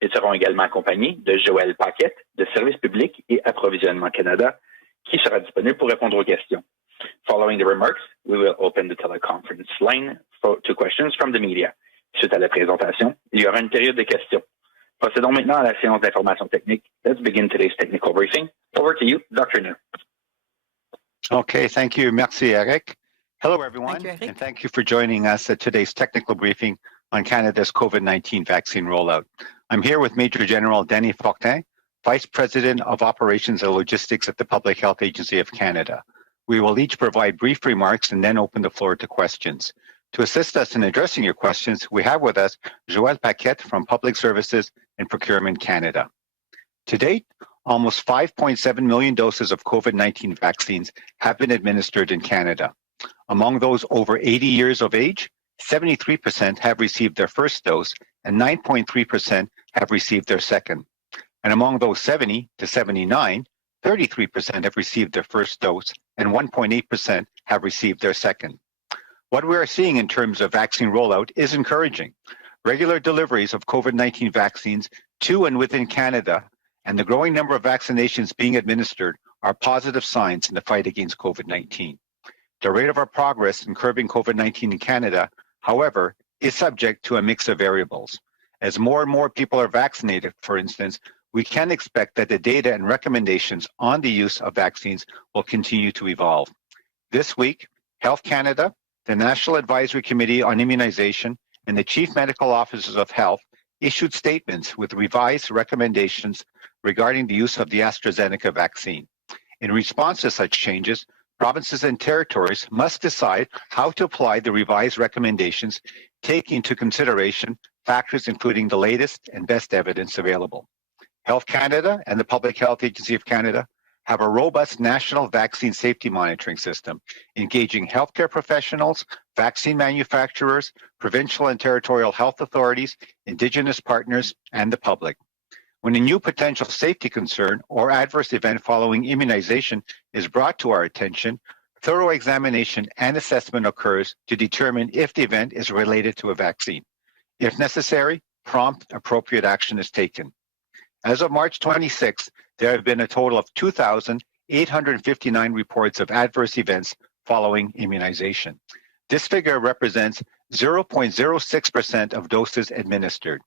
Ils seront également accompagnés de Joël Paquette, de Services publics et Approvisionnement Canada, qui sera disponible pour répondre aux questions. Following the remarks, we will open the teleconference line to questions from the media. Suite à la présentation, il y aura une période de questions. Procédons maintenant à la séance d'information technique. Let's begin today's technical briefing. Over to you, Dr. New. Okay, thank you. Merci, Eric. Hello, everyone, and thank you for joining us at today's technical briefing on Canada's COVID-19 vaccine rollout. I'm here with Major General Denis Fortin, Vice President of Operations and Logistics at the Public Health Agency of Canada. We will each provide brief remarks and then open the floor to questions. To assist us in addressing your questions, we have with us Joël Paquette from Public Services and Procurement Canada. To date, almost 5.7 million doses of COVID-19 vaccines have been administered in Canada. Among those over 80 years of age, 73% have received their first dose and 9.3% have received their second. And among those 70 to 79, 33% have received their first dose and 1.8% have received their second. What we are seeing in terms of vaccine rollout is encouraging. Regular deliveries of COVID-19 vaccines to and within Canada and the growing number of vaccinations being administered are positive signs in the fight against COVID-19. The rate of our progress in curbing COVID-19 in Canada, however, is subject to a mix of variables. As more and more people are vaccinated, for instance, we can expect that the data and recommendations on the use of vaccines will continue to evolve. This week, Health Canada, the National Advisory Committee on Immunization, and the Chief Medical Officers of Health issued statements with revised recommendations regarding the use of the AstraZeneca vaccine. In response to such changes, provinces and territories must decide how to apply the revised recommendations, taking into consideration factors including the latest and best evidence available. Health Canada and the Public Health Agency of Canada have a robust national vaccine safety monitoring system, engaging healthcare professionals, vaccine manufacturers, provincial and territorial health authorities, Indigenous partners, and the public. When a new potential safety concern or adverse event following immunization is brought to our attention, thorough examination and assessment occurs to determine if the event is related to a vaccine. If necessary, prompt, appropriate action is taken. As of March 26, there have been a total of 2,859 reports of adverse events following immunization. This figure represents 0.06% of doses administered.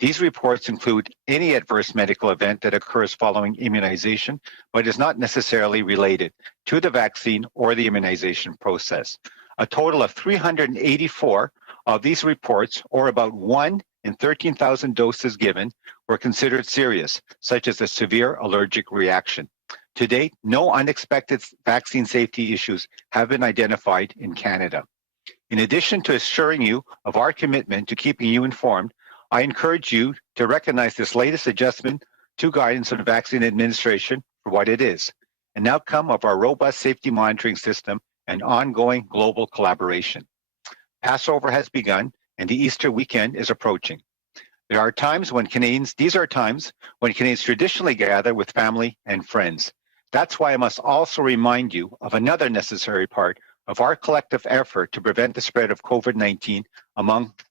These reports include any adverse medical event that occurs following immunization, but is not necessarily related to the vaccine or the immunization process. A total of 384 of these reports, or about 1 in 13,000 doses given, were considered serious, such as a severe allergic reaction. To date, no unexpected vaccine safety issues have been identified in Canada. In addition to assuring you of our commitment to keeping you informed, I encourage you to recognize this latest adjustment to guidance on vaccine administration for what it is, an outcome of our robust safety monitoring system and ongoing global collaboration. Passover has begun and the Easter weekend is approaching. These are times when Canadians traditionally gather with family and friends. That's why I must also remind you of another necessary part of our collective effort to prevent the spread of COVID-19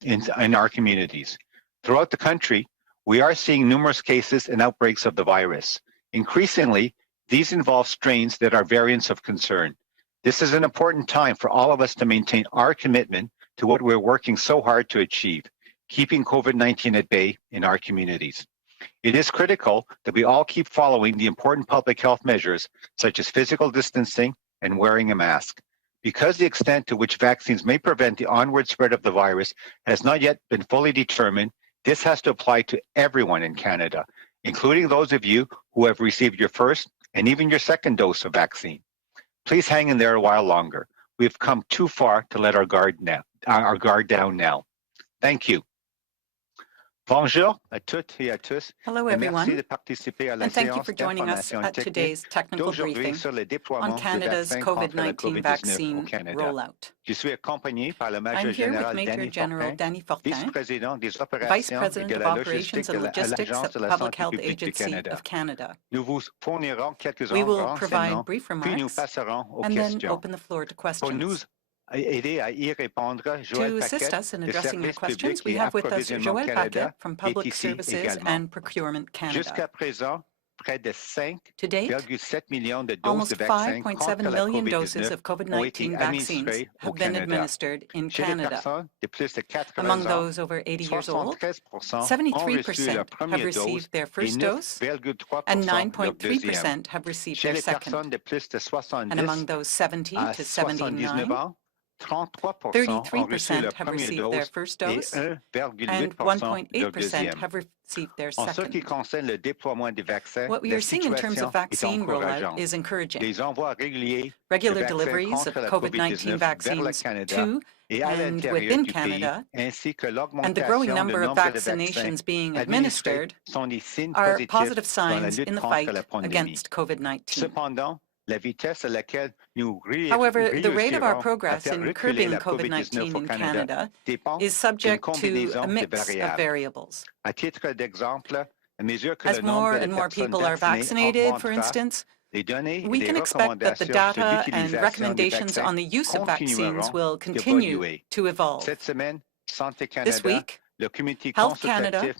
in our communities. Throughout the country, we are seeing numerous cases and outbreaks of the virus. Increasingly, these involve strains that are variants of concern. This is an important time for all of us to maintain our commitment to what we're working so hard to achieve, keeping COVID-19 at bay in our communities. It is critical that we all keep following the important public health measures, such as physical distancing and wearing a mask. Because the extent to which vaccines may prevent the onward spread of the virus has not yet been fully determined, this has to apply to everyone in Canada, including those of you who have received your first and even your second dose of vaccine. Please hang in there a while longer. We've come too far to let our guard down now. Thank you. Bonjour à toutes et à tous. Hello, everyone, and thank you for joining us at today's technical briefing on Canada's COVID-19 vaccine rollout. I'm here with Major General Denis Fortin, Vice President of Operations and Logistics at the Public Health Agency of Canada. We will provide brief remarks and then open the floor to questions. aider à y répondre, To assist us in addressing your questions, we have with us Joël Paquet from Public Services and Procurement Canada. Jusqu'à présent, près de To date, 5,7 millions de doses almost de vaccins 5.7 million doses of COVID-19 vaccines have been administered in Canada. Among those over 80 years old, 73% have received their first dose and 9.3% have received their second. And among those 70 to 79, 33% have received their first dose and 1.8% have received their second. What we are seeing in terms of vaccine rollout is encouraging. Regular deliveries of COVID-19 vaccines to and within Canada, and the growing number of vaccinations being administered are positive signs in the fight against COVID-19. However, the rate of our progress in curbing COVID-19 in Canada is subject to a mix of variables. As more and more people are vaccinated, for instance, we can expect that the data and recommendations on the use of vaccines will continue to evolve. This week, Health Canada, the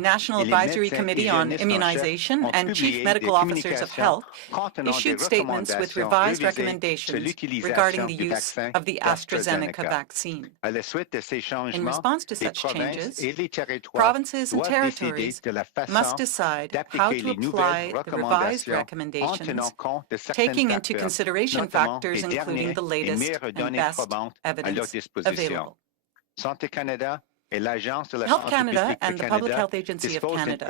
National Advisory Committee on Immunization and Chief Medical Officers of Health issued statements with revised recommendations regarding the use of the AstraZeneca vaccine. In response to such changes, provinces and territories must decide how to apply the revised recommendations, taking into consideration factors including the latest and best evidence available. Health Canada and the Public Health Agency of Canada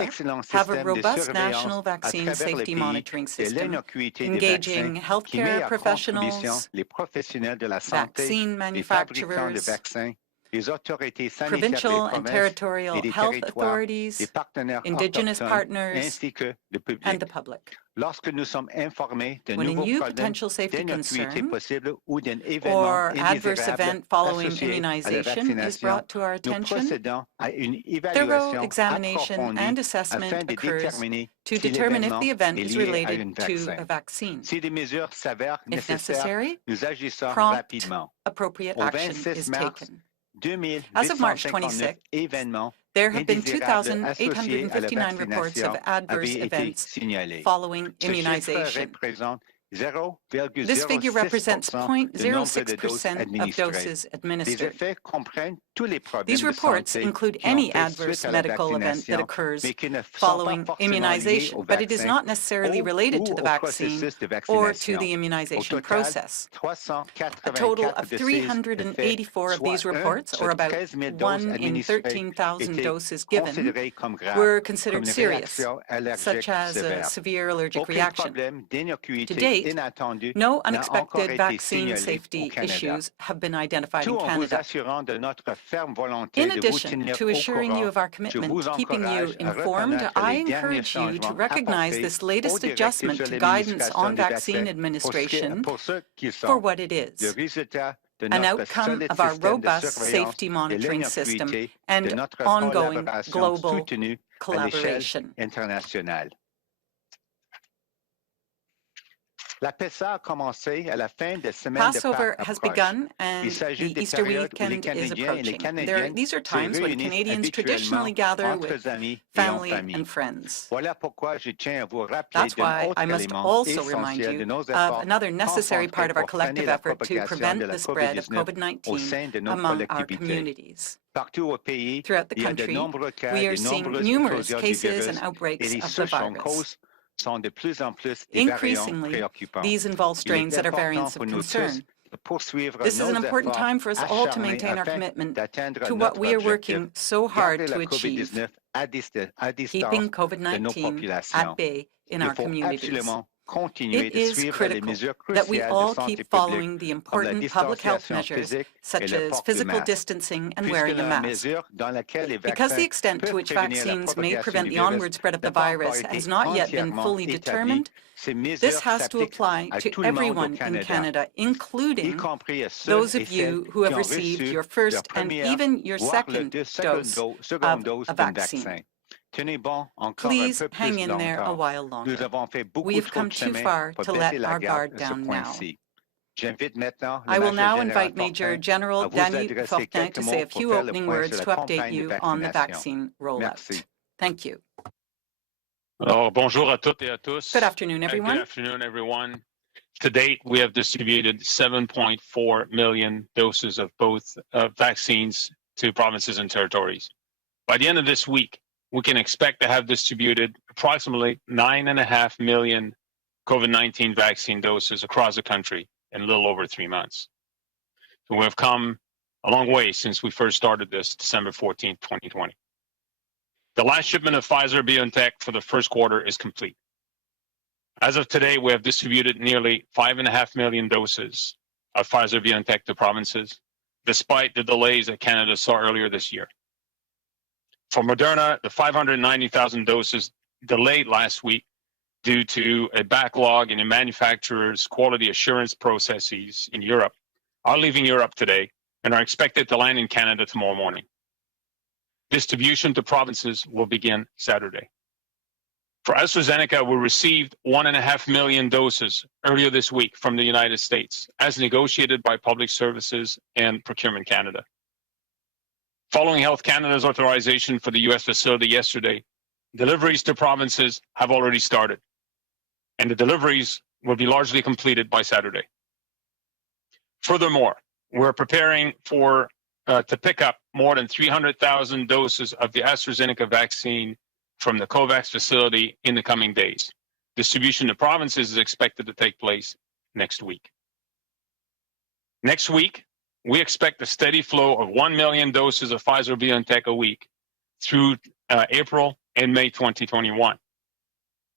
have a robust national vaccine safety monitoring system, engaging healthcare professionals, vaccine manufacturers, provincial and territorial health authorities, Indigenous partners, and the public. When a new potential safety concern or adverse event following immunization is brought to our attention, thorough examination and assessment occurs to determine if the event is related to a vaccine. If necessary, prompt, appropriate action is taken. As of March 26, there have been 2,859 reports of adverse events following immunization. This figure represents 0.06% of doses administered. These reports include any adverse medical event that occurs following immunization, but it is not necessarily related to the vaccine or to the immunization process. A total of 384 of these reports, or about 1 in 13,000 doses given, were considered serious, such as a severe allergic reaction. To date, no unexpected vaccine safety issues have been identified in Canada. In addition to assuring you of our commitment, keeping you informed, I encourage you to recognize this latest adjustment to guidance on vaccine administration for what it is: an outcome of our robust safety monitoring system and ongoing global collaboration. Passover has begun and the Easter weekend is approaching. These are times when Canadians traditionally gather with family and friends. That's why I must also remind you of another necessary part of our collective effort to prevent the spread of COVID-19 among our communities. Throughout the country, we are seeing numerous cases and outbreaks of the virus. Increasingly, these involve strains that are variants of concern. This is an important time for us all to maintain our commitment to what we are working so hard to achieve: keeping COVID-19 at bay in our communities. It is critical that we all keep following the important public health measures, such as physical distancing and wearing a mask. Because the extent to which vaccines may prevent the onward spread of the virus has not yet been fully determined, this has to apply to everyone in Canada, including those of you who have received your first and even your second dose of a vaccine. Please hang in there a while longer. We have come too far to let our guard down now. I will now invite Major General Danny Fortin to say a few opening words to update you on the vaccine rollout. Thank you. Bonjour à toutes et à tous. Good afternoon, everyone. Good afternoon, everyone. To date, we have distributed 7.4 million doses of both vaccines to provinces and territories. By the end of this week, we can expect to have distributed approximately 9.5 million COVID-19 vaccine doses across the country in a little over 3 months. So we have come a long way since we first started this December 14, 2020. The last shipment of Pfizer-BioNTech for the first quarter is complete. As of today, we have distributed nearly 5.5 million doses of Pfizer-BioNTech to provinces, despite the delays that Canada saw earlier this year. For Moderna, the 590,000 doses delayed last week due to a backlog in the manufacturer's quality assurance processes in Europe are leaving Europe today and are expected to land in Canada tomorrow morning. Distribution to provinces will begin Saturday. For AstraZeneca, we received 1.5 million doses earlier this week from the United States, as negotiated by Public Services and Procurement Canada. Following Health Canada's authorization for the U.S. facility yesterday, deliveries to provinces have already started, and the deliveries will be largely completed by Saturday. Furthermore, we're preparing to pick up more than 300,000 doses of the AstraZeneca vaccine from the COVAX facility in the coming days. Distribution to provinces is expected to take place next week. Next week, we expect a steady flow of 1 million doses of Pfizer-BioNTech a week through April and May 2021.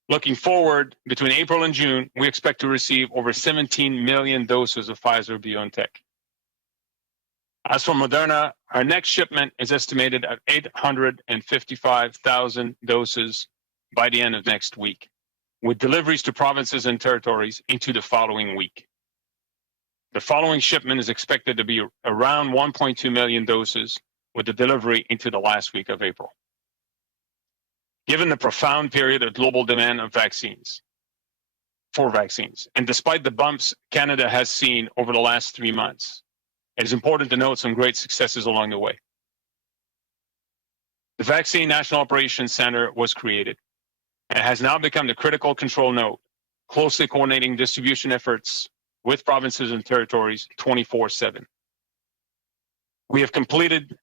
Looking forward, between April and June, we expect to receive over 17 million doses of Pfizer-BioNTech. As for Moderna, our next shipment is estimated at 855,000 doses by the end of next week, with deliveries to provinces and territories into the following week. The following shipment is expected to be around 1.2 million doses, with the delivery into the last week of April. Given the profound period of global demand of vaccines, and despite the bumps Canada has seen over the last 3 months, it is important to note some great successes along the way. The Vaccine National Operations Center was created and has now become the critical control node, closely coordinating distribution efforts with provinces and territories 24/7. We have completed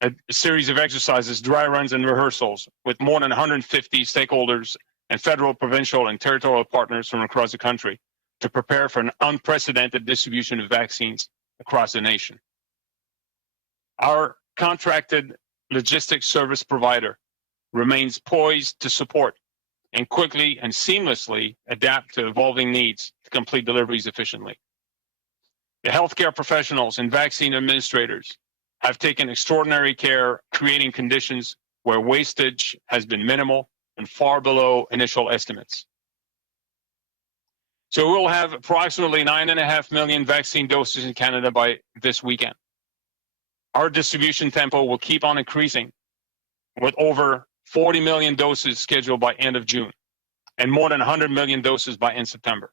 a series of exercises, dry runs, and rehearsals with more than 150 stakeholders and federal, provincial, and territorial partners from across the country to prepare for an unprecedented distribution of vaccines across the nation. Our contracted logistics service provider remains poised to support and quickly and seamlessly adapt to evolving needs to complete deliveries efficiently. The healthcare professionals and vaccine administrators have taken extraordinary care creating conditions where wastage has been minimal and far below initial estimates. So we'll have approximately 9.5 million vaccine doses in Canada by this weekend. Our distribution tempo will keep on increasing, with over 40 million doses scheduled by end of June and more than 100 million doses by end September.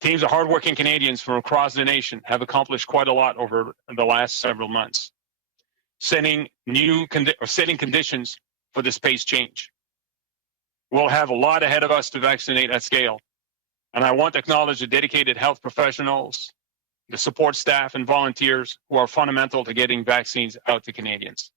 Teams of hardworking Canadians from across the nation have accomplished quite a lot over the last several months, setting conditions for this pace change. We'll have a lot ahead of us to vaccinate at scale, and I want to acknowledge the dedicated health professionals, the support staff, and volunteers who are fundamental to getting vaccines out to Canadians.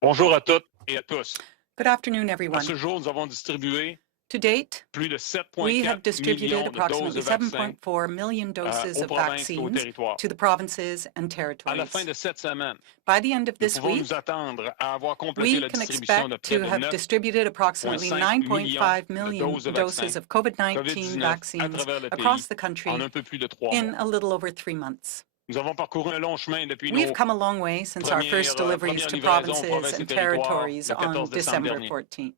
Bonjour à toutes et à tous. Good afternoon, everyone. À ce jour, nous avons distribué to date, plus de 7.4 we have distributed approximately 7.4 million doses of vaccines to the provinces and territories. By the end of this week, we can expect to have distributed approximately 9.5 million doses of COVID-19 vaccines across the country in a little over 3 months. We've come a long way since our first deliveries to provinces and territories on December 14th.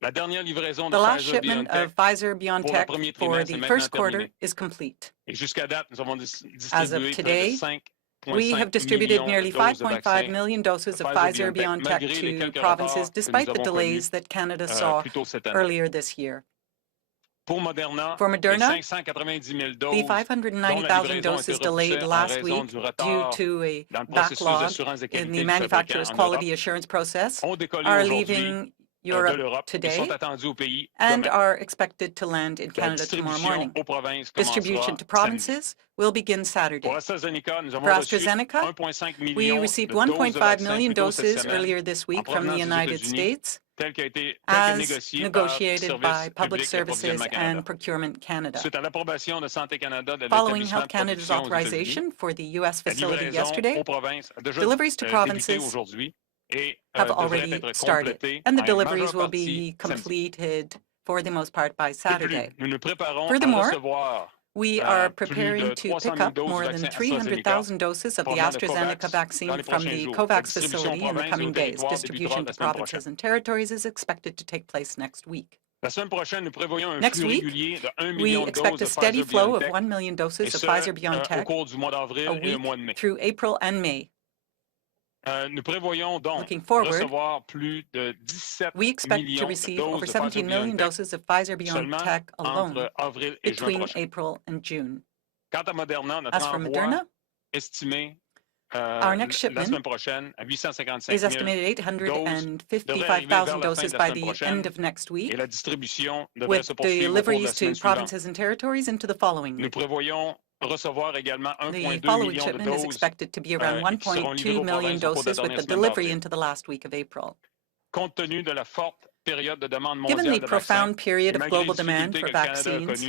The last shipment of Pfizer-BioNTech for the first quarter is complete. As of today, we have distributed nearly 5.5 million doses of Pfizer-BioNTech to provinces, despite the delays that Canada saw earlier this year. For Moderna, the 590,000 doses delayed last week due to a backlog in the manufacturer's quality assurance process are leaving Europe today and are expected to land in Canada tomorrow morning. Distribution to provinces will begin Saturday. For AstraZeneca, we received 1.5 million doses earlier this week from the United States, as negotiated by Public Services and Procurement Canada. Following Health Canada's authorization for the U.S. facility yesterday, deliveries to provinces have already started, and the deliveries will be completed for the most part by Saturday. Furthermore, we are preparing to pick up more than 300,000 doses of the AstraZeneca vaccine from the COVAX facility in the coming days. Distribution to provinces and territories is expected to take place next week. Next week, we expect a steady flow of 1 million doses of Pfizer-BioNTech a week through April and May. Looking forward, we expect to receive over 17 million doses of Pfizer-BioNTech alone between April and June. As for Moderna, our next shipment is estimated 855,000 doses by the end of next week, with deliveries to provinces and territories into the following week. The following shipment is expected to be around 1.2 million doses, with the delivery into the last week of April. Given the profound period of global demand for vaccines,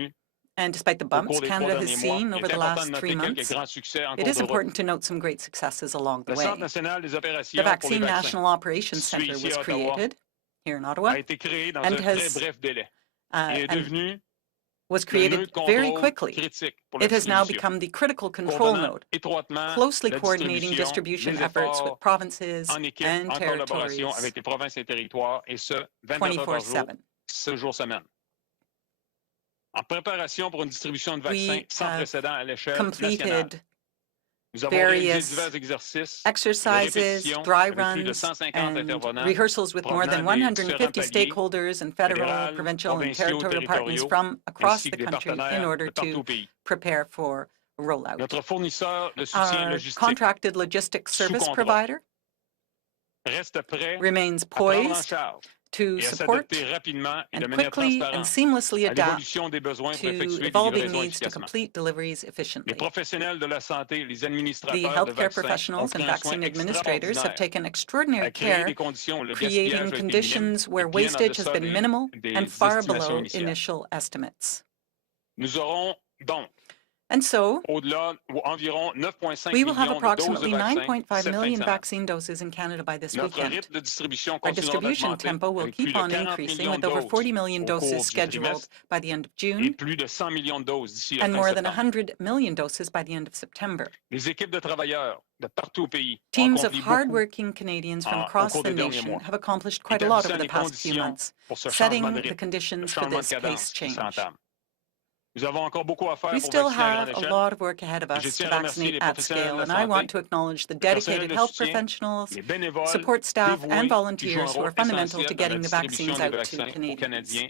and despite the bumps Canada has seen over the last 3 months, it is important to note some great successes along the way. The Vaccine National Operations Centre was created here in Ottawa and was created very quickly. It has now become the critical control node, closely coordinating distribution efforts with provinces and territories 24/7. We have completed various exercises, dry runs, and rehearsals with more than 150 stakeholders and federal, provincial, and territorial partners from across the country in order to prepare for a rollout. Our contracted logistics service provider remains poised to support and quickly and seamlessly adapt to evolving needs to complete deliveries efficiently. The healthcare professionals and vaccine administrators have taken extraordinary care, creating conditions where wastage has been minimal and far below initial estimates. And so, we will have approximately 9.5 million vaccine doses in Canada by this weekend. Our distribution tempo will keep on increasing, with over 40 million doses scheduled by the end of June and more than 100 million doses by the end of September. Teams of hard-working Canadians from across the nation have accomplished quite a lot over the past few months, setting the conditions for this pace change. We still have a lot of work ahead of us to vaccinate at scale, and I want to acknowledge the dedicated health professionals, support staff, and volunteers who are fundamental to getting the vaccines out to Canadians.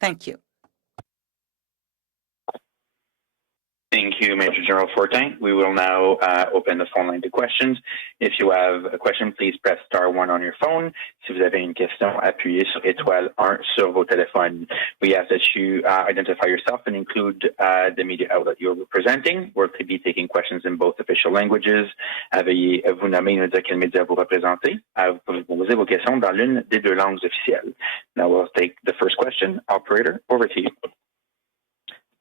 Thank you. Thank you, Major General Fortin. We will now open the phone line to questions. If you have a question, please press *1 on your phone. Si vous avez une question, appuyez sur étoile 1 sur vos téléphones. We ask that you identify yourself and include the media outlet you're representing. We'll be taking questions in both official languages. Veuillez vous nommer et nous dire quel média vous représentez. Vous pouvez poser vos questions dans l'une des deux langues officielles. Now we'll take the first question. Operator, over to you.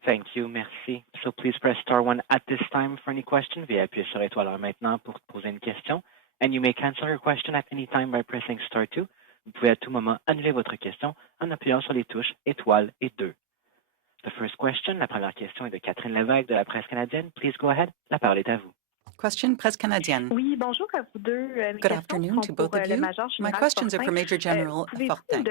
Thank you, merci. So please press *1 at this time for any question. Veuillez appuyer sur étoile 1 maintenant pour poser une question. And you may cancel your question at any time by pressing *2. Vous pouvez à tout moment annuler votre question en appuyant sur les touches étoile et 2. The first question, la première question est de Catherine Lévesque de la Presse canadienne. Please go ahead. La parole est à vous. Question, Presse Canadienne. Oui, bonjour à vous deux. Good afternoon to both of you. My questions are for Major General Fortin.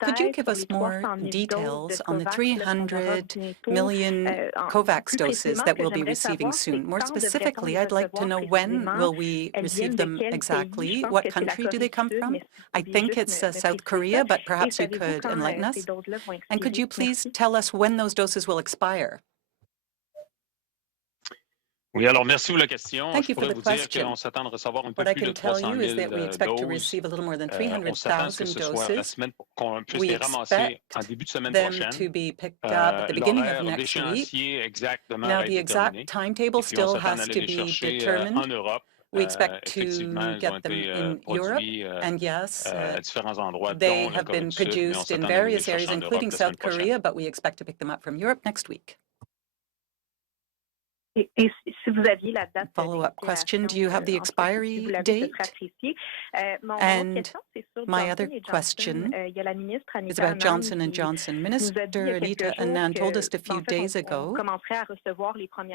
Could you give us more details on the 300 million COVAX doses that we'll be receiving soon? More specifically, I'd like to know when will we receive them exactly? What country do they come from? I think it's South Korea, but perhaps you could enlighten us. And could you please tell us when those doses will expire? Oui, alors merci pour la question. Thank you Je for pourrais the vous dire question. qu'on s'attend à recevoir un peu What I plus de can tell 300 you is that we 000 expect to doses. receive a little more than On s'attend à ce que 300,000 ce soit la doses. semaine, qu'on puisse We les ramasser en expect début de semaine them prochaine. to be picked up at the beginning of L'horaire next week. d'échéancier exact demeure Now, à the être déterminé. exact timetable Et puis on still s'attend à has aller to les be chercher en determined. Europe. We expect Effectivement, to ils ont get them été in Europe, produits and yes, à différents endroits, they dont la have Corée been du Sud, mais on produced in s'attend à aller les various areas, chercher en Europe including la semaine South prochaine. Korea, but we expect to pick them up from Europe next week. Et si vous aviez la date Follow-up question, do you have the expiry date? And my other question is about Johnson & Johnson. Minister Anita Anand told us a few days ago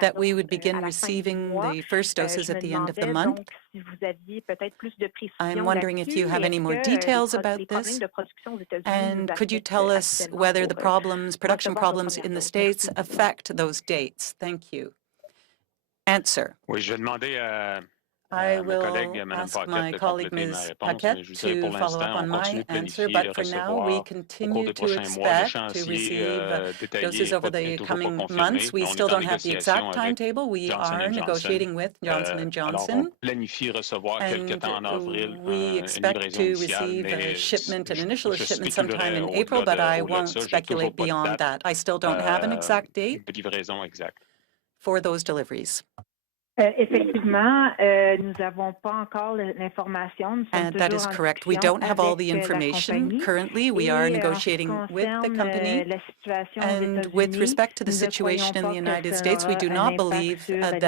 that we would begin receiving the first doses at the end of the month. I'm wondering if you have any more details about this, and could you tell us whether the production problems in the States affect those dates? Thank you. Answer. Oui, je vais demander I will ask my colleague, Ms. Paquette, to follow up on my answer, but for now, we continue to expect to receive doses over the coming months. We still don't have the exact timetable. We are negotiating with Johnson & Johnson, and we expect to receive a shipment, an initial shipment sometime in April, but I won't speculate beyond that. I still don't have an exact date for those deliveries. Effectivement, nous n'avons pas encore l'information. And that is correct. We don't have all the information. Currently, we are negotiating with the company. And with respect to the situation in the United States, we do not believe that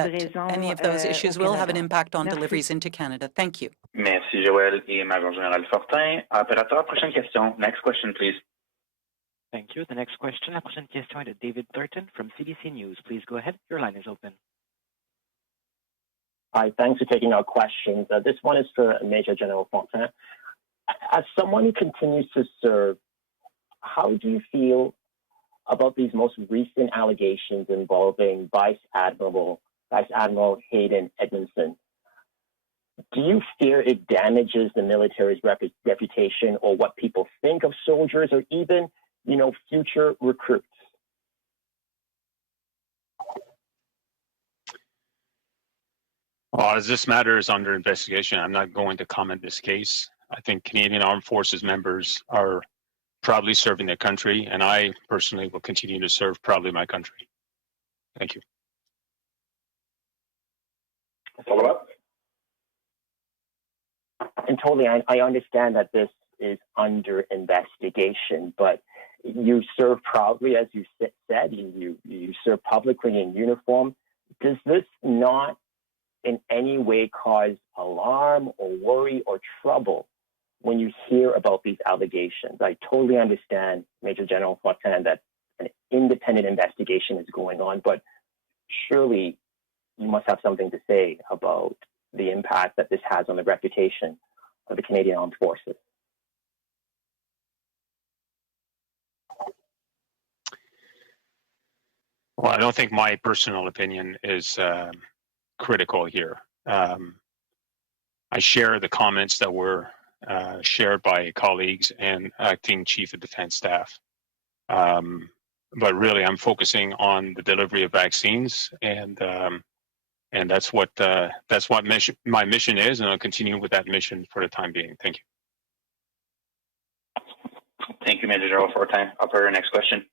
any of those issues will have an impact on deliveries into Canada. Thank you. Merci, Joël et Major Général Fortin. Opérateur, prochaine question. Next question, please. Thank you. The next question, la prochaine question est de David Thurton from CBC News. Please go ahead. Your line is open. Hi, thanks for taking our questions. This one is for Major General Fortin. As someone who continues to serve, how do you feel about these most recent allegations involving Vice Admiral Hayden Edmondson? Do you fear it damages the military's reputation or what people think of soldiers or even, future recruits? Well, as this matter is under investigation, I'm not going to comment this case. I think Canadian Armed Forces members are proudly serving their country, and I personally will continue to serve proudly my country. Thank you. Follow up? And totally, I understand that this is under investigation, but you serve proudly, as you said, you serve publicly in uniform. Does this not in any way cause alarm or worry or trouble when you hear about these allegations? I totally understand, Major General Fortin, that an independent investigation is going on, but surely you must have something to say about the impact that this has on the reputation of the Canadian Armed Forces. Well, I don't think my personal opinion is critical here. I share the comments that were shared by colleagues and Acting Chief of Defense Staff. But really, I'm focusing on the delivery of vaccines, and that's what my mission is, and I'll continue with that mission for the time being. Thank you. Thank you, Major General Fortin. Operator, next question.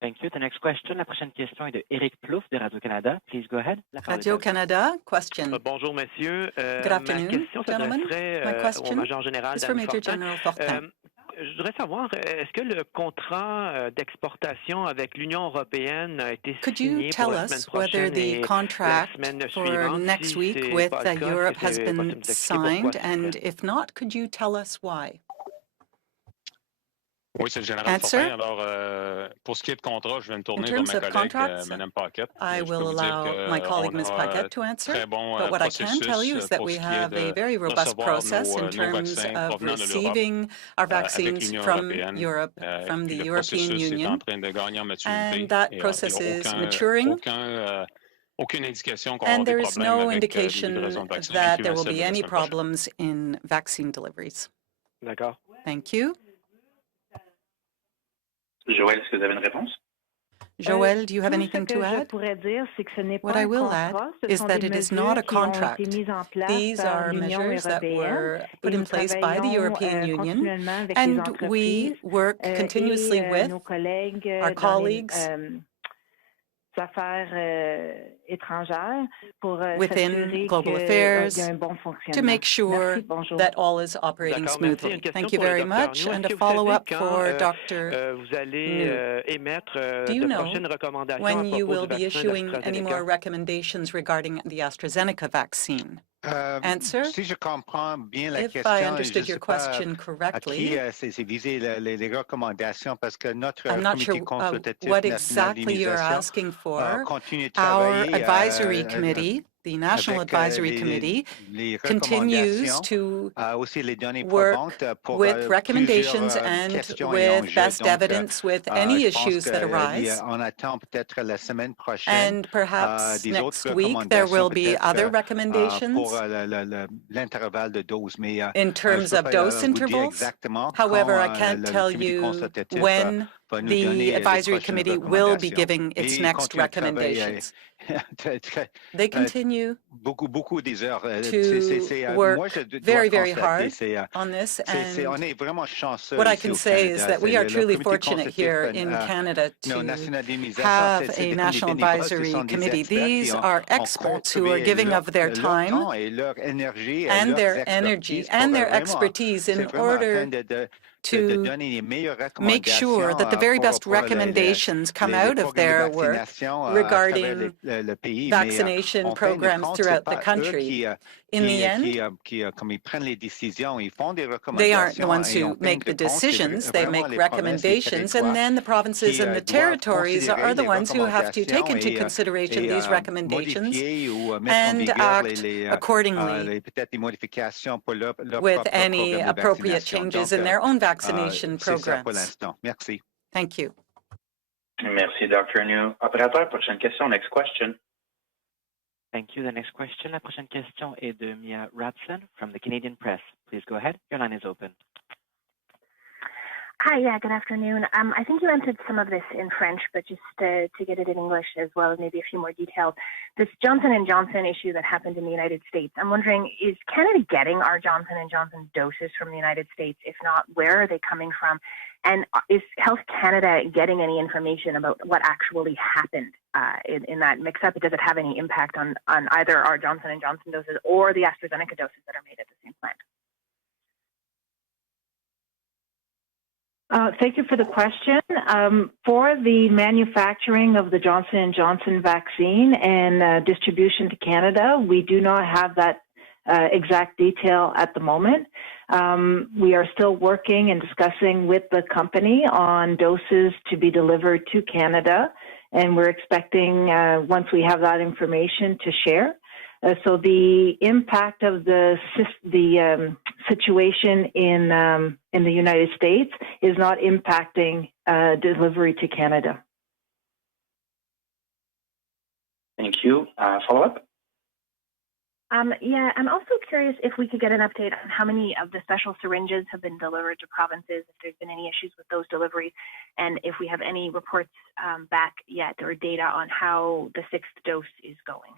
Thank you. The next question, la prochaine question est de Éric Plouffe de Radio-Canada. Please go ahead. Radio-Canada, question. Bonjour, messieurs. Good afternoon, gentlemen. My question is for Major General Fortin. Je voudrais savoir, est-ce que le contrat d'exportation avec l'Union européenne a été signé pour la semaine prochaine et la semaine suivante? Next week with Europe has been signed, and if not, could you tell us why? Oui, c'est le général Fortin. Alors, pour ce qui est de contrat, je vais me tourner vers ma collègue, Madame Paquette. I will allow my colleague, Ms. Paquette, to answer. But what I can tell you is that we have a very robust process in terms of receiving our vaccines from Europe, from the European Union. And that process is maturing. And there is no indication that there will be any problems in vaccine deliveries. D'accord. Thank you. Joël, est-ce que vous avez une réponse? Joël, do you have anything to add? What I will add is that it is not a contract. These are measures that were put in place by the European Union, and we work continuously with our colleagues within global affairs to make sure that all is operating smoothly. Thank you very much. And a follow-up for Dr. Do you know when you will be issuing any more recommendations regarding the AstraZeneca vaccine? Answer. If I understood your question correctly, I'm not sure what exactly you're asking for. Our advisory committee, the National Advisory Committee, continues to work with recommendations and with best evidence with any issues that arise. And perhaps next week there will be other recommendations in terms of dose intervals. However, I can't tell you when the advisory committee will be giving its next recommendations. They continue to work very, very hard on this, and what I can say is that we are truly fortunate here in Canada to have a National Advisory Committee. These are experts who are giving of their time and their energy and their expertise in order to make sure that the very best recommendations come out of their work regarding vaccination programs throughout the country. In the end, they aren't the ones who make the decisions, they make recommendations, and then the provinces and the territories are the ones who have to take into consideration these recommendations and act accordingly with any appropriate changes in their own vaccination programs. Thank you. Merci, Dr. New. Opérateur, prochaine question, next question. Thank you. The next question, la prochaine question est de Mia Rapson from the Canadian Press. Please go ahead. Your line is open. Hi, good afternoon. I think you answered some of this in French, but just to get it in English as well as maybe a few more details. This Johnson & Johnson issue that happened in the United States, I'm wondering, is Canada getting our Johnson & Johnson doses from the United States? If not, where are they coming from? And is Health Canada getting any information about what actually happened in that mix-up? Does it have any impact on either our Johnson & Johnson doses or the AstraZeneca doses that are made at the same plant? Thank you for the question. For the manufacturing of the Johnson & Johnson vaccine and distribution to Canada, we do not have that exact detail at the moment. We are still working and discussing with the company on doses to be delivered to Canada, and we're expecting, once we have that information, to share. So the impact of the situation in the United States is not impacting delivery to Canada. Thank you. Follow-up? Yeah, I'm also curious if we could get an update on how many of the special syringes have been delivered to provinces, if there's been any issues with those deliveries, and if we have any reports back yet or data on how the 6th dose is going.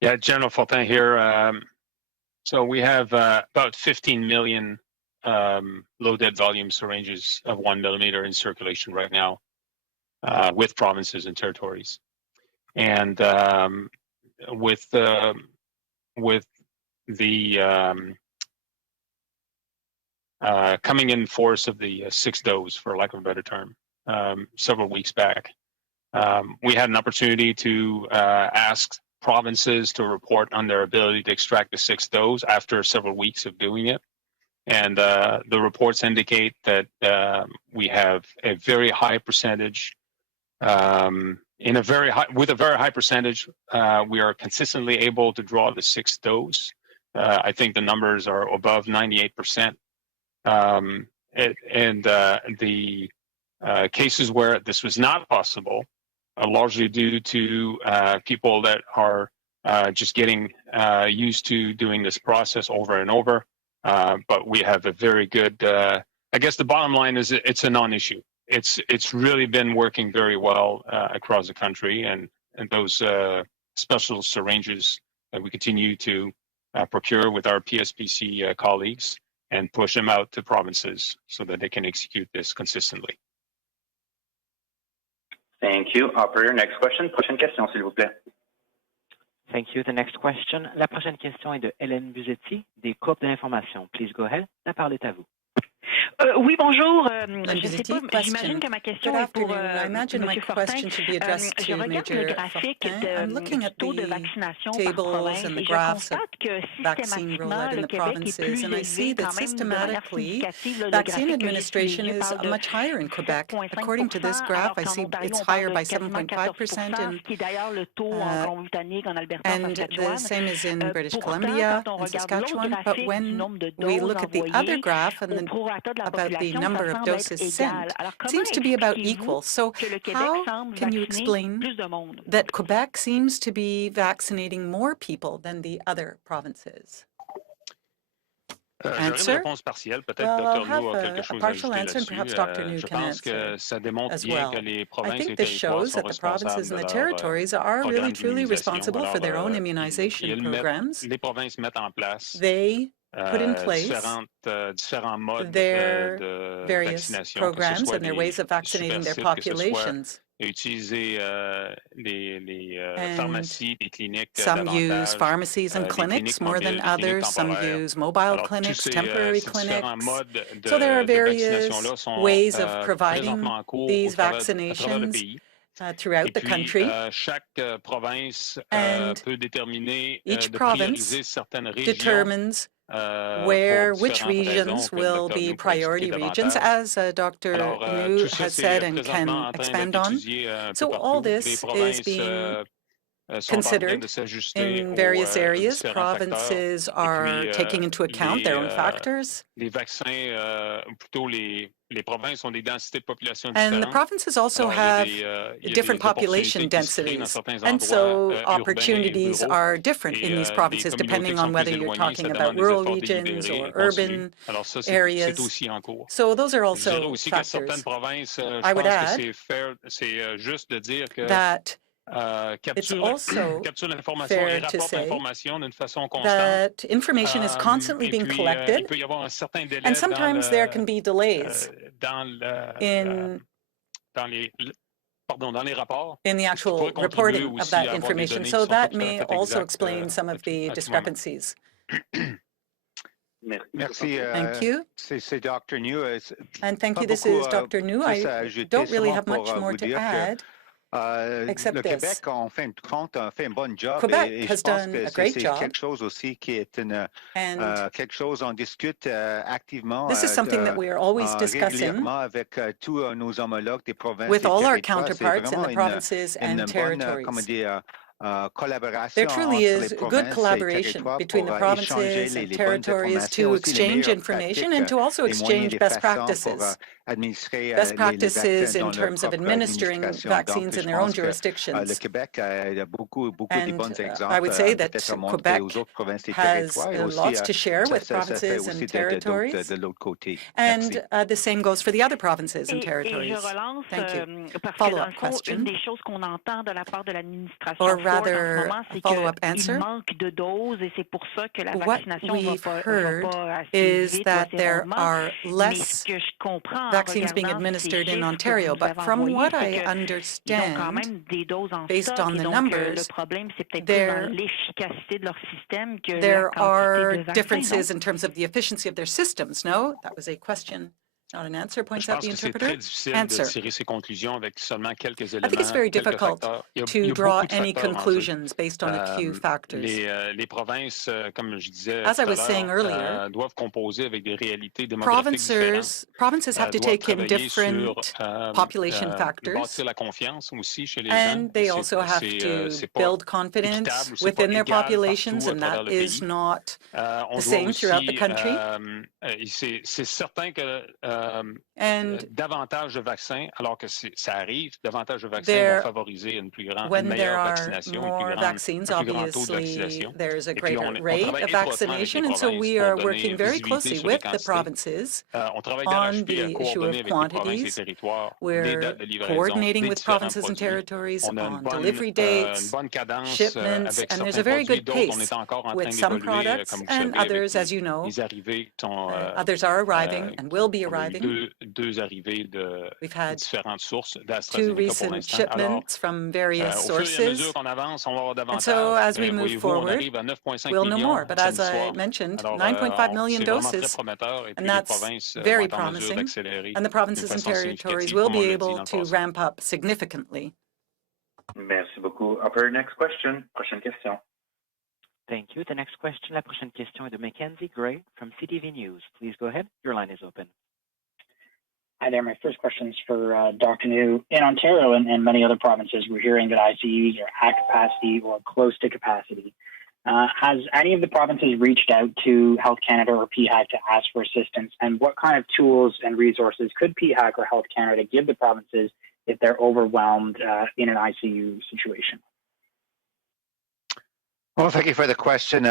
Yeah, General Fortin here. So we have about 15 million low-dead volume syringes of 1 millimeter in circulation right now with provinces and territories. And with the coming in force of the 6th dose, for lack of a better term, several weeks back, we had an opportunity to ask provinces to report on their ability to extract the sixth dose after several weeks of doing it. And the reports indicate that we have a very high percentage. With a very high percentage, we are consistently able to draw the sixth dose. I think the numbers are above 98%. The cases where this was not possible are largely due to people that are just getting used to doing this process over and over. But we have a very good, I guess the bottom line is it's a non-issue. It's really been working very well across the country, and those special syringes that we continue to procure with our PSPC colleagues and push them out to provinces so that they can execute this consistently. Thank you. Operator, next question. Prochaine question, s'il vous plaît. Thank you. The next question. La prochaine question est de Hélène Buzetti, des groupes d'information. Please go ahead. La parole est à vous. Oui, bonjour. Je sais pas, j'imagine que ma question est pour M. Fortin. Je regarde le graphique du taux de vaccination par province et je constate que systématiquement, le Québec est plus élevé quand même de manière significative. Le graphique que j'ai suivi parle de 7,5%. According to this graph, I see it's higher by 7,5%, qui est d'ailleurs le taux en Colombie-Britannique, en Alberta, en Saskatchewan. And the same is in British Columbia and Saskatchewan. But when we look at the other graph and about the number of doses sent, it seems to be about equal. So how can you explain that Quebec seems to be vaccinating more people than the other provinces? Answer? Well, I'll have a partial answer, and perhaps Dr. New can answer as well. I think this shows that the provinces and the territories are really truly responsible for their own immunization programs. They put in place their various programs and their ways of vaccinating their populations. And some use pharmacies and clinics more than others. Some use mobile clinics, temporary clinics. So there are various ways of providing these vaccinations throughout the country. And each province determines which regions will be priority regions, as Dr. New has said and can expand on. So all this is being considered in various areas. Provinces are taking into account their own factors. And the provinces also have different population densities. And so opportunities are different in these provinces, depending on whether you're talking about rural regions or urban areas. So those are also factors. I would add that it's also fair to say that information is constantly being collected, and sometimes there can be delays in the actual reporting of that information. So that may also explain some of the discrepancies. Thank you. And thank you. This is Dr. New. I don't really have much more to add. Except this. Quebec has done a great job. And this is something that we are always discussing with all our counterparts in the provinces and territories. There truly is good collaboration between the provinces and territories to exchange information and to also exchange best practices. Best practices in terms of administering vaccines in their own jurisdictions. And I would say that Quebec has lots to share with provinces and territories. And the same goes for the other provinces and territories. Thank you. Follow-up question. Or rather, a follow-up answer. What we've heard is that there are less vaccines being administered in Ontario, but from what I understand, based on the numbers, there are differences in terms of the efficiency of their systems. No? That was a question Not an answer, Je points out pense the que c'est interpreter. très difficile Answer. de tirer ses conclusions avec seulement quelques I think it's éléments, very quelques difficult facteurs. Il y to a draw beaucoup de any facteurs en jeu. conclusions based on a few factors. Les provinces, comme je disais As I tout à was saying earlier, l'heure, doivent composer avec des réalités démographiques différentes. provinces have to Doivent take in travailler different sur population factors, bâtir la confiance aussi chez les gens. and they also have to build confidence within their populations, and that is not the same throughout the country. C'est certain que davantage de vaccins, alors que ça arrive, davantage de vaccins vont favoriser une meilleure vaccination, un plus grand taux de vaccination. There's a greater rate of vaccination, and so we are working very closely with the provinces on the issue of quantities. We're coordinating with provinces and territories on delivery dates, shipments, and there's a very good pace with some products, and others, as you know, others are arriving and will be arriving. We've had two recent shipments from various sources, and so as we move forward, we'll know more. But as I mentioned, 9.5 million doses, and that's very promising, and the provinces and territories will be able to ramp up significantly. Merci beaucoup. Operator, next question. Prochaine question. Thank you. The next question, la prochaine question est de Mackenzie Gray from CTV News. Please go ahead. Your line is open. Hi there. My first question is for Dr. New. In Ontario and many other provinces, we're hearing that ICUs are at capacity or close to capacity. Has any of the provinces reached out to Health Canada or PHAC to ask for assistance? And what kind of tools and resources could PHAC or Health Canada give the provinces if they're overwhelmed in an ICU situation? Well, thank you for the question.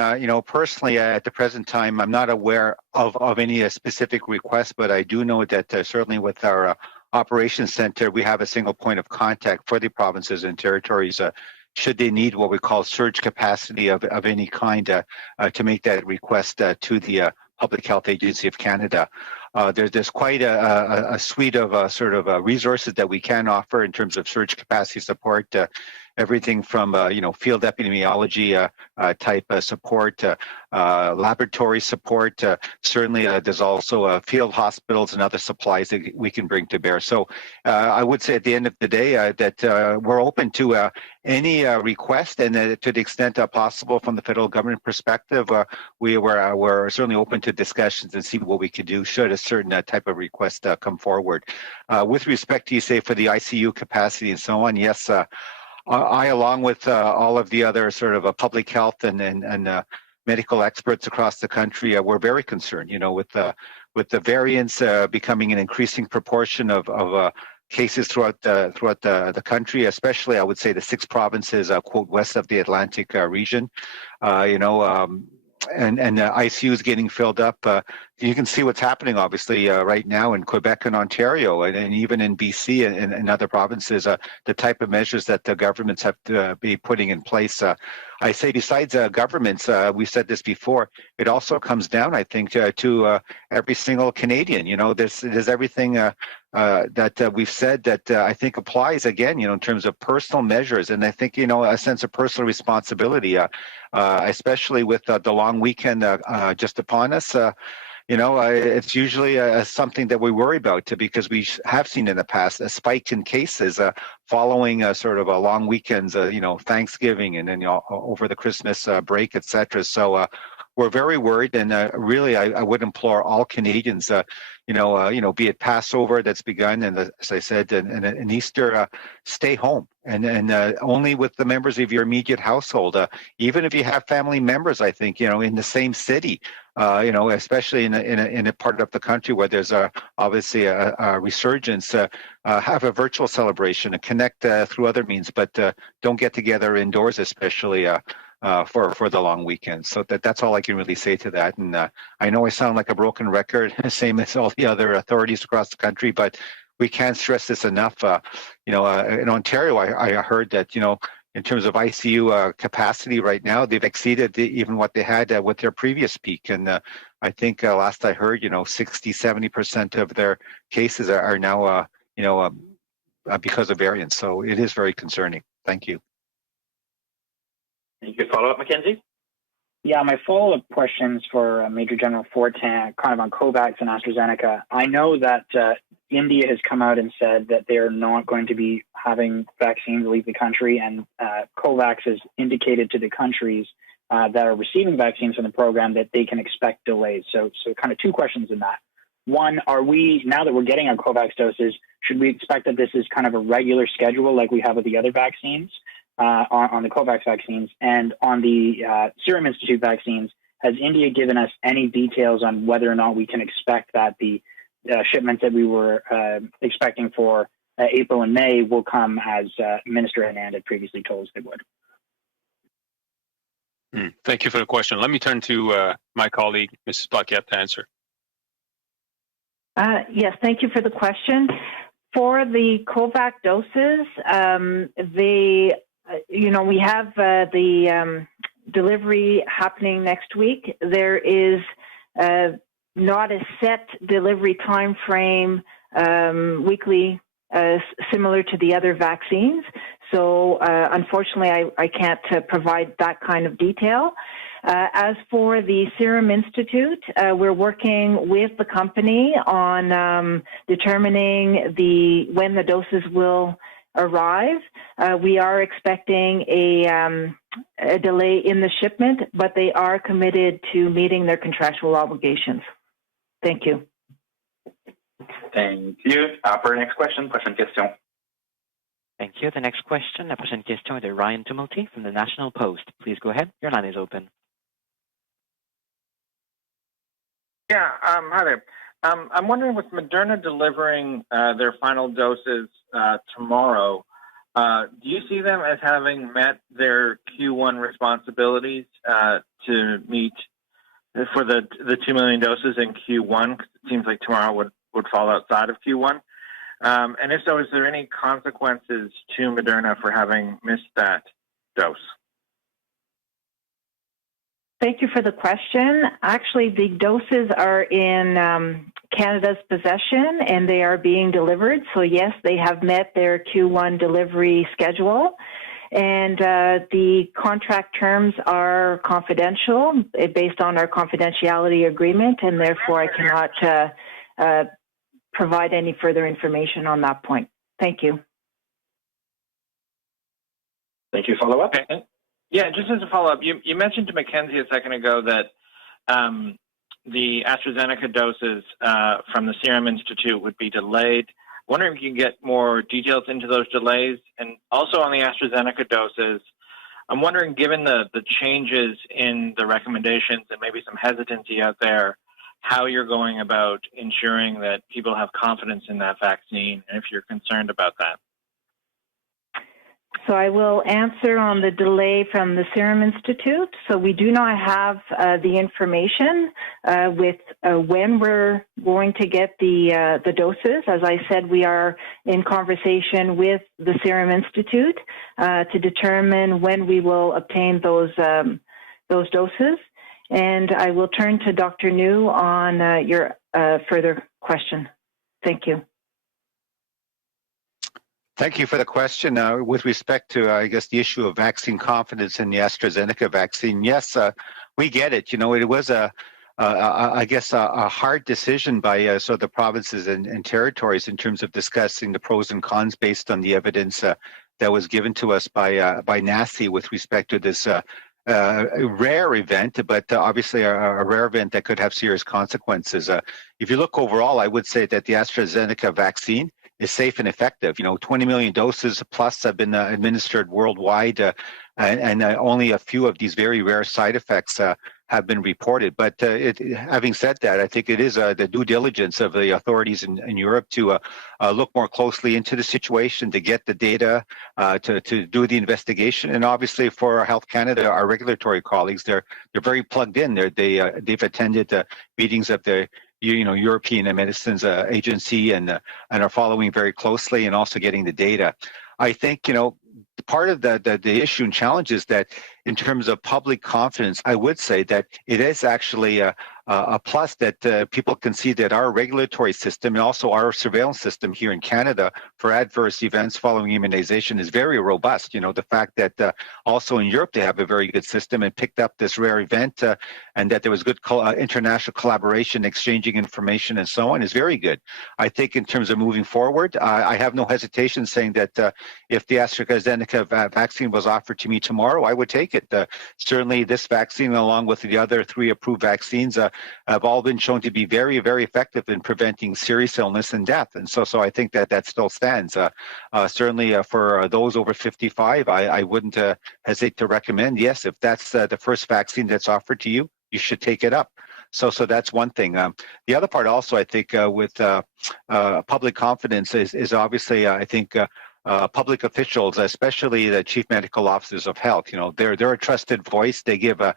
Personally, at the present time, I'm not aware of any specific requests, but I do know that certainly with our operations center, we have a single point of contact for the provinces and territories should they need what we call surge capacity of any kind to make that request to the Public Health Agency of Canada. There's quite a suite of resources that we can offer in terms of surge capacity support. Everything from field epidemiology type support, laboratory support. Certainly, there's also field hospitals and other supplies that we can bring to bear. So I would say at the end of the day that we're open to any request, and to the extent possible from the federal government perspective, we're certainly open to discussions and see what we could do should a certain type of request come forward. With respect to, you say, for the ICU capacity and so on, yes, I, along with all of the other sort of public health and medical experts across the country, we're very concerned, with the variants becoming an increasing proportion of cases throughout the country, especially I would say the 6 provinces, quote, west of the Atlantic region, and ICUs getting filled up. You can see what's happening, obviously, right now in Quebec and Ontario, and even in BC and other provinces, the type of measures that the governments have to be putting in place. I say besides governments, we've said this before, it also comes down, I think, to every single Canadian. There's everything that we've said that I think applies, again, in terms of personal measures. And I think, a sense of personal responsibility, especially with the long weekend just upon us. It's usually something that we worry about because we have seen in the past a spike in cases following sort of a long weekends, Thanksgiving and then over the Christmas break, etc. So we're very worried, and really, I would implore all Canadians, be it Passover that's begun, and as I said, and Easter, stay home, and only with the members of your immediate household. Even if you have family members, I think in the same city, especially in a part of the country where there's obviously a resurgence, have a virtual celebration and connect through other means, but don't get together indoors, especially. For the long weekend. So that's all I can really say to that. And I know I sound like a broken record, same as all the other authorities across the country, but we can't stress this enough. In Ontario, I heard that, in terms of ICU capacity right now, they've exceeded even what they had with their previous peak. And I think last I heard, 60-70% of their cases are now, because of variants. So it is very concerning. Thank you. You could follow up, Mackenzie? Yeah, my follow-up questions for Major General Fortin, kind of on COVAX and AstraZeneca. I know that India has come out and said that they're not going to be having vaccines leave the country, and COVAX has indicated to the countries that are receiving vaccines from the program that they can expect delays. So kind of two questions in that. One, are we, now that we're getting our COVAX doses, should we expect that this is kind of a regular schedule like we have with the other vaccines? On the COVAX vaccines, and on the Serum Institute vaccines, has India given us any details on whether or not we can expect that the shipments that we were expecting for April and May will come as Minister Anand had previously told us they would? Thank you for the question. Let me turn to my colleague, Mrs. Paquette, to answer. Yes, thank you for the question. For the COVAX doses, we have the delivery happening next week. There is not a set delivery time frame weekly, similar to the other vaccines. So unfortunately, I can't provide that kind of detail. As for the Serum Institute, we're working with the company on determining when the doses will arrive. We are expecting a delay in the shipment, but they are committed to meeting their contractual obligations. Thank you. Thank you. For next question, prochaine question. Thank you. The next question, la prochaine question est de Ryan Tumulty from the National Post. Please go ahead. Your line is open. Yeah, hi there. I'm wondering, with Moderna delivering their final doses tomorrow, do you see them as having met their Q1 responsibilities to meet for the 2 million doses in Q1? 'Cause it seems like tomorrow would fall outside of Q1. And if so, is there any consequences to Moderna for having missed that dose? Thank you for the question. Actually, the doses are in Canada's possession and they are being delivered. So yes, they have met their Q1 delivery schedule. And the contract terms are confidential based on our confidentiality agreement, and therefore I cannot provide any further information on that point. Thank you. Thank you. Follow up? Okay. Yeah, just as a follow-up, you mentioned to Mackenzie a second ago that the AstraZeneca doses from the Serum Institute would be delayed. Wondering if you can get more details into those delays. And also on the AstraZeneca doses, I'm wondering, given the changes in the recommendations and maybe some hesitancy out there, how you're going about ensuring that people have confidence in that vaccine, and if you're concerned about that. So I will answer on the delay from the Serum Institute. So we do not have the information with when we're going to get the doses. As I said, we are in conversation with the Serum Institute to determine when we will obtain those doses. And I will turn to Dr. New on your further question. Thank you. Thank you for the question. With respect to, I guess, the issue of vaccine confidence in the AstraZeneca vaccine, yes, we get it. You know, it was I guess, a hard decision by so the provinces and territories in terms of discussing the pros and cons based on the evidence that was given to us by NACI with respect to this rare event, but obviously a rare event that could have serious consequences. If you look overall, I would say that the AstraZeneca vaccine is safe and effective. You know, 20 million doses plus have been administered worldwide, and only a few of these very rare side effects have been reported. But having said that, I think it is the due diligence of the authorities in Europe to look more closely into the situation, to get the data, to do the investigation, and obviously for Health Canada, our regulatory colleagues, they're very plugged in. They've attended meetings of the European Medicines Agency and are following very closely and also getting the data. I think, part of the issue and challenge is that in terms of public confidence, I would say that it is actually a plus that people can see that our regulatory system and also our surveillance system here in Canada for adverse events following immunization is very robust. You know, the fact that also in Europe they have a very good system and picked up this rare event and that there was good international collaboration, exchanging information and so on is very good. I think in terms of moving forward, I have no hesitation saying that if the AstraZeneca vaccine was offered to me tomorrow, I would take it. Certainly this vaccine, along with the other 3 approved vaccines, have all been shown to be very, very effective in preventing serious illness and death. And so I think that still stands. Certainly for those over 55, I wouldn't hesitate to recommend, yes, if that's the first vaccine that's offered to you, you should take it up. So that's one thing. The other part also, I think, with public confidence is obviously, I think, public officials, especially the chief medical officers of health, you know, they're a trusted voice. They give a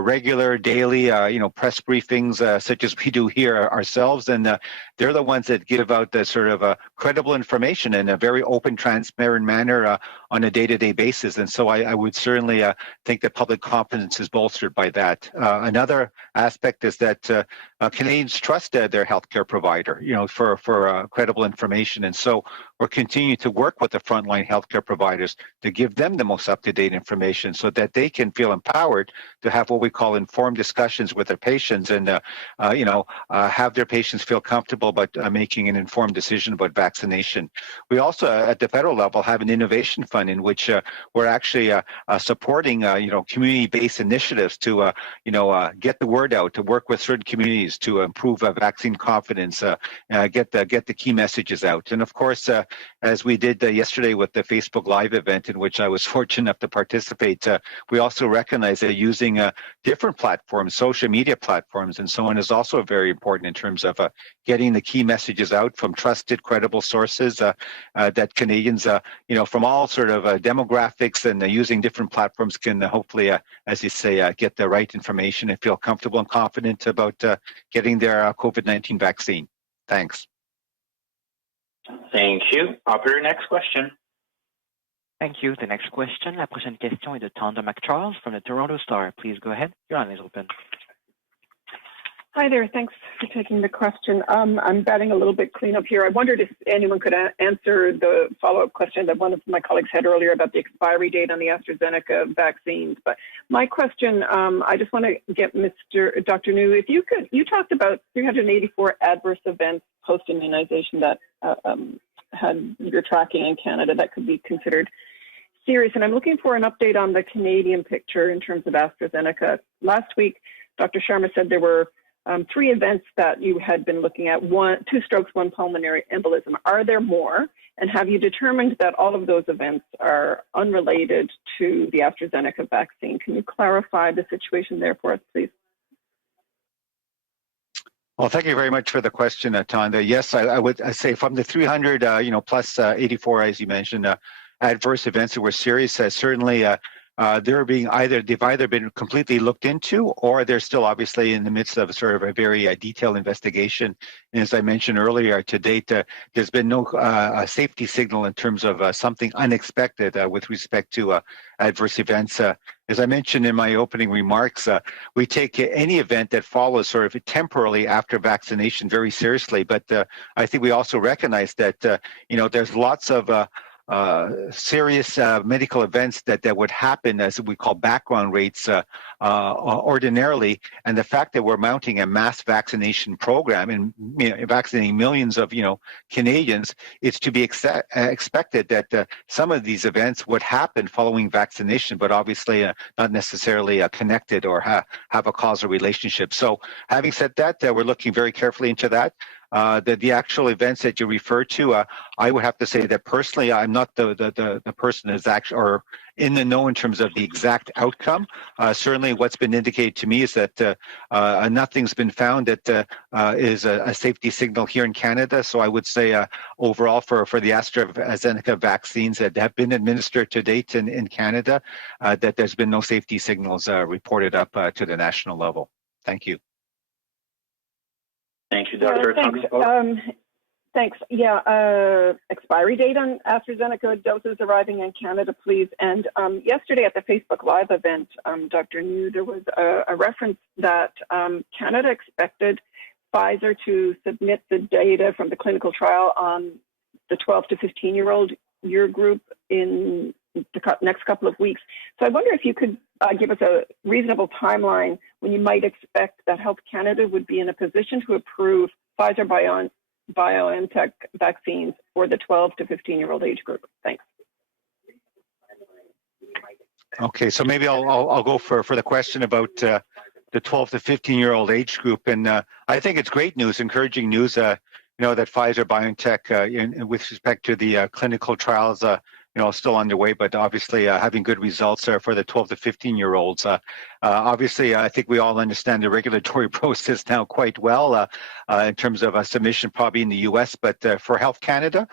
regular, daily, press briefings such as we do here ourselves, and they're the ones that give out the sort of credible information in a very open, transparent manner on a day-to-day basis. And so I would certainly think that public confidence is bolstered by that. Another aspect is that Canadians trust their healthcare provider, you know, for credible information, and so we're continuing to work with the frontline healthcare providers to give them the most up-to-date information so that they can feel empowered to have what we call informed discussions with their patients and, have their patients feel comfortable about making an informed decision about vaccination. We also, at the federal level, have an innovation fund in which we're actually supporting, community-based initiatives to, get the word out, to work with certain communities to improve vaccine confidence, get the key messages out. And of course, as we did yesterday with the Facebook Live event in which I was fortunate enough to participate, we also recognize that using different platforms, social media platforms and so on is also very important in terms of getting the key messages out from trusted, credible sources that Canadians, from all sort of demographics and using different platforms can hopefully, as you say, get the right information and feel comfortable and confident about getting their COVID-19 vaccine. Thanks. Thank you. Operator, next question. Thank you. The next question, la prochaine question est de Tonda McCharles from the Toronto Star. Please go ahead. Your line is open. Hi there. Thanks for taking the question. I'm batting a little bit cleanup here. I wondered if anyone could answer the follow-up question that one of my colleagues had earlier about the expiry date on the AstraZeneca vaccines. But my question, I just want to get Dr. New, if you could, you talked about 384 adverse events post-immunization that you're tracking in Canada that could be considered serious. And I'm looking for an update on the Canadian picture in terms of AstraZeneca. Last week, Dr. Sharma said there were 3 events that you had been looking at, 2 strokes, 1 pulmonary embolism. Are there more? And have you determined that all of those events are unrelated to the AstraZeneca vaccine? Can you clarify the situation there for us, please? Well, thank you very much for the question, Tonda. Yes, I would say from the 300, plus 84, as you mentioned, adverse events that were serious, certainly they've either been completely looked into or they're still obviously in the midst of sort of a very detailed investigation. And as I mentioned earlier, to date, there's been no safety signal in terms of something unexpected with respect to adverse events. As I mentioned in my opening remarks, we take any event that follows sort of temporarily after vaccination very seriously. But I think we also recognize that, there's lots of serious medical events that would happen as we call background rates ordinarily, and the fact that we're mounting a mass vaccination program and vaccinating millions of Canadians, it's to be expected that some of these events would happen following vaccination, but obviously not necessarily connected or have a causal relationship. So having said that, we're looking very carefully into that. The actual events that you refer to, I would have to say that personally, I'm not the person who's actually or in the know in terms of the exact outcome. Certainly, what's been indicated to me is that nothing's been found that is a safety signal here in Canada. So I would say overall for the AstraZeneca vaccines that have been administered to date in Canada, that there's been no safety signals reported up to the national level. Thank you. Thank you, Dr. Thanks. Thanks. Yeah, expiry date on AstraZeneca doses arriving in Canada, please. And yesterday at the Facebook Live event, Dr. New, there was a reference that Canada expected Pfizer to submit the data from the clinical trial on the 12 to 15-year-old year group in the next couple of weeks. So I wonder if you could give us a reasonable timeline when you might expect that Health Canada would be in a position to approve Pfizer BioNTech vaccines for the 12 to 15-year-old age group. Thanks. Okay, so maybe I'll go for the question about the 12 to 15-year-old age group, and I think it's great news, encouraging news. That Pfizer BioNTech, with respect to the clinical trials, still underway, but obviously having good results for the 12 to 15-year-olds. Obviously, I think we all understand the regulatory process now quite well in terms of a submission probably in the U.S., but for Health Canada,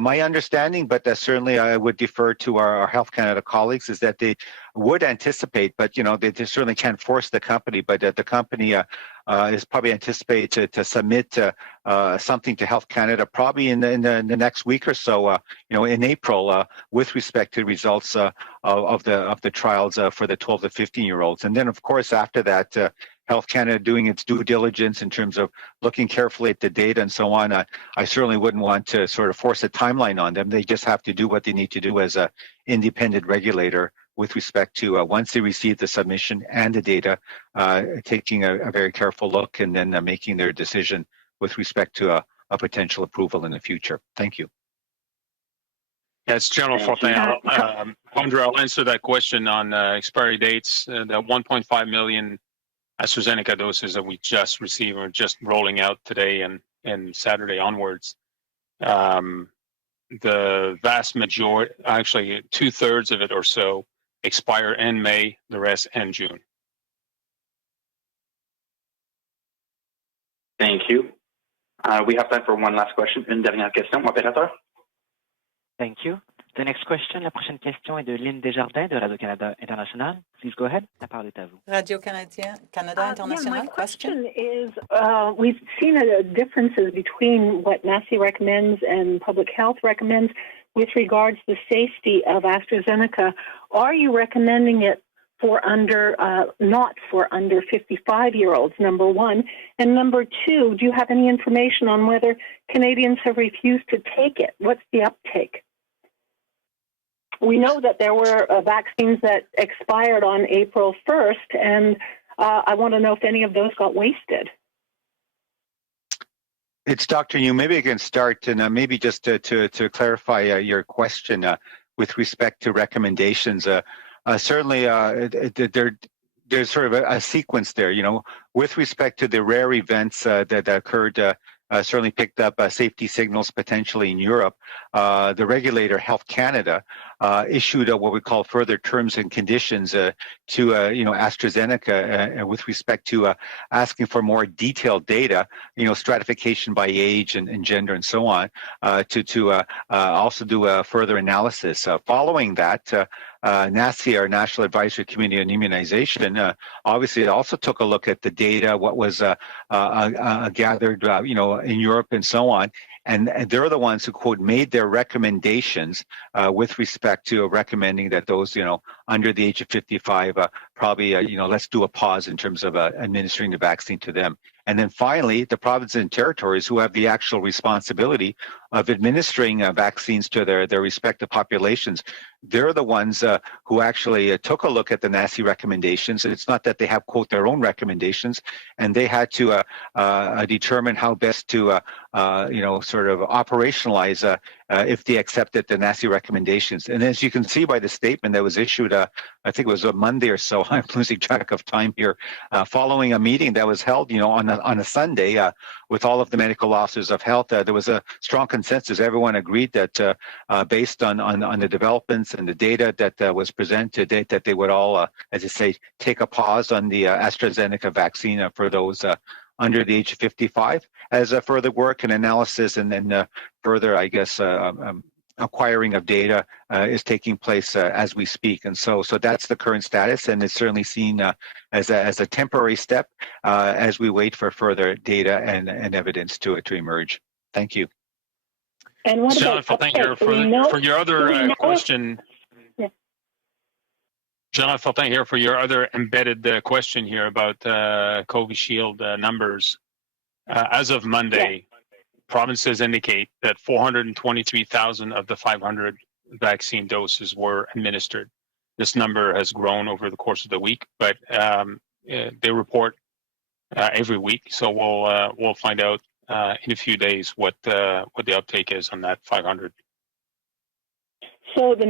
my understanding, but certainly I would defer to our Health Canada colleagues, is that they would anticipate, but they certainly can't force the company, but the company is probably anticipated to submit something to Health Canada probably in the next week or so, in April, with respect to results of the trials for the 12 to 15-year-olds. And then, of course, after that, Health Canada doing its due diligence in terms of looking carefully at the data and so on. I certainly wouldn't want to sort of force a timeline on them. They just have to do what they need to do as an independent regulator with respect to once they receive the submission and the data, taking a very careful look and then making their decision with respect to a potential approval in the future. Thank you. Yes, General Fortin. Andrew, I'll answer that question on expiry dates. The 1.5 million AstraZeneca doses that we just received are just rolling out today and Saturday onwards. The vast majority, actually 2/3 of it or so, expire in May, the rest in June. Thank you. We have time for one last question. Une dernière question, opérateur. Thank you. The next question, la prochaine question est de Lynn Desjardins de Radio-Canada International. Please go ahead. La parole est à vous. Radio-Canada International. My question is, we've seen differences between what NACI recommends and public health recommends with regards to the safety of AstraZeneca. Are you recommending it for not for under 55-year-olds, number one? And number two, do you have any information on whether Canadians have refused to take it? What's the uptake? We know that there were vaccines that expired on April 1st, and I want to know if any of those got wasted. It's Dr. Yu. Maybe I can start, and maybe just to clarify your question with respect to recommendations. Certainly, there's sort of a sequence there. With respect to the rare events that occurred, certainly picked up safety signals potentially in Europe. The regulator, Health Canada, issued what we call further terms and conditions to AstraZeneca with respect to asking for more detailed data, stratification by age and gender and so on, to also do a further analysis. Following that, NACI, our National Advisory Committee on Immunization, obviously also took a look at the data, what was gathered, in Europe and so on. And they're the ones who, quote, made their recommendations with respect to recommending that those, under the age of 55, probably, let's do a pause in terms of administering the vaccine to them. And then finally, the provinces and territories who have the actual responsibility of administering vaccines to their respective populations, they're the ones who actually took a look at the NACI recommendations. It's not that they have, quote, their own recommendations, and they had to determine how best to, sort of operationalize if they accepted the NACI recommendations. And as you can see by the statement that was issued, I think it was a Monday or so, I'm losing track of time here, following a meeting that was held, on a Sunday with all of the medical officers of health, there was a strong consensus. Everyone agreed that based on the developments and the data that was presented, that they would all, as I say, take a pause on the AstraZeneca vaccine for those under the age of 55 as a further work and analysis, and then further, I guess, acquiring of data is taking place as we speak. And so that's the current status, and it's certainly seen as a temporary step as we wait for further data and evidence to emerge. Thank you. And what about Fortin here for your other question. Yeah. General Fortin here for your other embedded question here about Covishield numbers. As of Monday, provinces indicate that 423,000 of the 500 vaccine doses were administered. This number has grown over the course of the week, but they report every week, so we'll find out in a few days what the uptake is on that 500. So the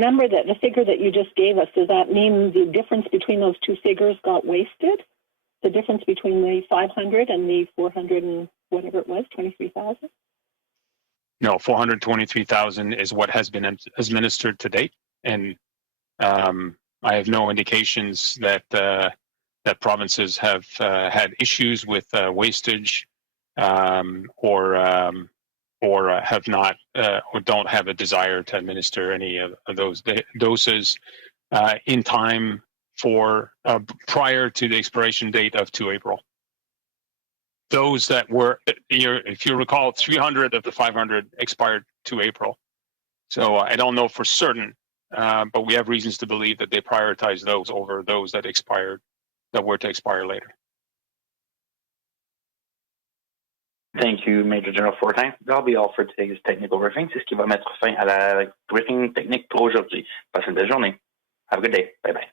figure that you just gave us, does that mean the difference between those two figures got wasted? The difference between the 500 and the 400 and whatever it was, 23,000? No, 423,000 is what has been administered to date, and I have no indications that that provinces have had issues with wastage or have not or don't have a desire to administer any of those doses in time for prior to the expiration date of 2 April. Those that were, if you recall, 300 of the 500 expired 2 April. So I don't know for certain, but we have reasons to believe that they prioritized those over those that expired, that were to expire later. Thank you, Major General Fortin. That'll be all for today's technical briefing. C'est ce qui va mettre fin à la briefing technique pour aujourd'hui. Passez une belle journée. Have a good day. Bye-bye.